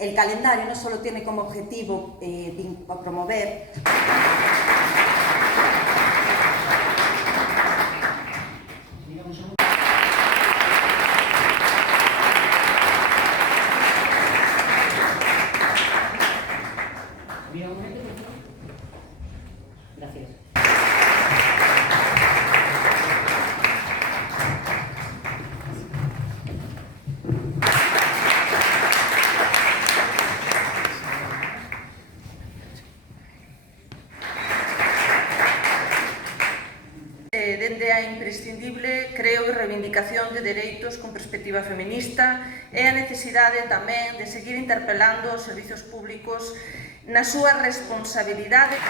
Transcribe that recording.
El calendario no solo tiene como objetivo promover Gracias. Dende a imprescindible, creo, reivindicación de dereitos con perspectiva feminista e a necesidade tamén de seguir interpelando os servizos públicos na súa responsabilidade.